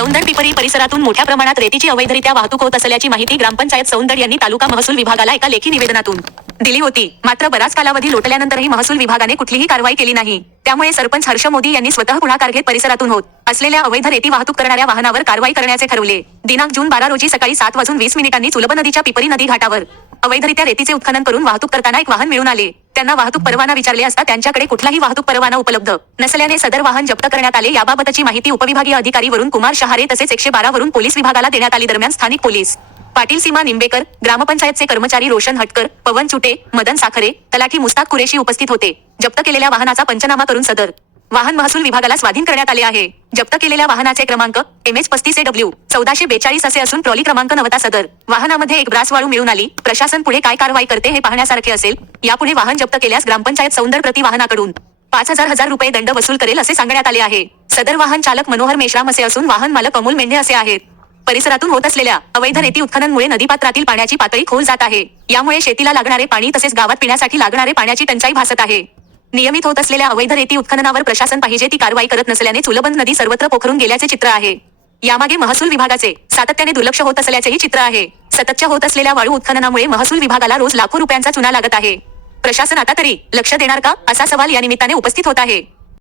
सौंदड पिपरी परिसरातून मोठ्या प्रमाणात रेतीची अवैधरित्या वाहतूक होत असल्याची माहिती ग्रामपंचायत सौंदड यांनी तालुका महसूल विभागाला एका लेखी निवेदनातून दिली होती. मात्र बराच कालावधी लोटल्यानंतरही महसूल विभागाने कुठलीही कारवाई केली नाही. त्यामुळे सरपंच हर्ष मोदी यांनी स्वतः पुढाकार घेत परिसरातून होत असलेल्या अवैध रेती वाहतूक करणाऱ्या वाहनावर कारवाई करण्याचे ठरवले. दिनांक जून बारा रोजी सकाळी सात वाजून वीस मिनिटांनी चुलब नदीच्या पिपरी नदी घाटावर अवैधरित्या रेतीचे उत्खनन करून वाहतूक करताना एक वाहन मिळून आले. त्यांना वाहतूक परवाना विचारले असता त्यांच्याकडे कुठलाही वाहतूक परवाना उपलब्ध नसल्याने सदर वाहन जप्त करण्यात आले. याबाबतची माहिती उपविभागीय अधिकारी वरून कुमार शहारे तसेच एकशे बारा वरून पोलीस विभागाला देण्यात आली. दरम्यान स्थानिक पोलीस पाटील सीमा निंबेकर ग्रामपंचायतचे कर्मचारी रोशन हटकर पवन चुटे मदन साखरे तलाठी मुस्ताक कुरेशी उपस्थित होते. जप्त केलेल्या वाहनाचा पंचनामा करून सदर वाहन महसूल विभागाला स्वाधीन करण्यात आले आहे. जप्त केलेल्या वाहनाचे क्रमांक एम एच पस्तीस ए डब्ल्यू चौदाशे बेचाळीस असे असून ट्रॉली क्रमांक नवता सदर. वाहनामध्ये एक ब्रास वाळू मिळून आली प्रशासन पुढे काय कारवाई करते हे पाहण्यासारखे असेल यापुढे वाहन जप्त केल्यास ग्रामपंचायत सौंदर प्रति वाहनाकडून पाच हजार हजार रुपये दंड वसूल करेल असे सांगण्यात आले आहे. सदर वाहन चालक मनोहर मेश्राम असे असून वाहन मालक अमोल मेंढे असे आहेत. परिसरातून होत असलेल्या अवैध रेती उत्खननमुळे नदीपात्रातील पाण्याची पातळी खोल जात आहे. यामुळे शेतीला लागणारे पाणी तसेच गावात पिण्यासाठी लागणारे पाण्याची टंचाई भासत आहे. नियमित होत असलेल्या अवैध रेती उत्खननावर प्रशासन पाहिजे ती कारवाई करत नसल्याने चुलबंद नदी सर्वत्र पोखरून गेल्याचे चित्र आहे. यामागे महसूल विभागाचे सातत्याने दुर्लक्ष होत असल्याचेही चित्र आहे. सततच्या होत असलेल्या वाळू उत्खननामुळे महसूल विभागाला रोज लाखो रुपयांचा चुना लागत आहे. प्रशासन आता तरी लक्ष देणार का? असा सवाल या निमित्ताने उपस्थित होत आहे.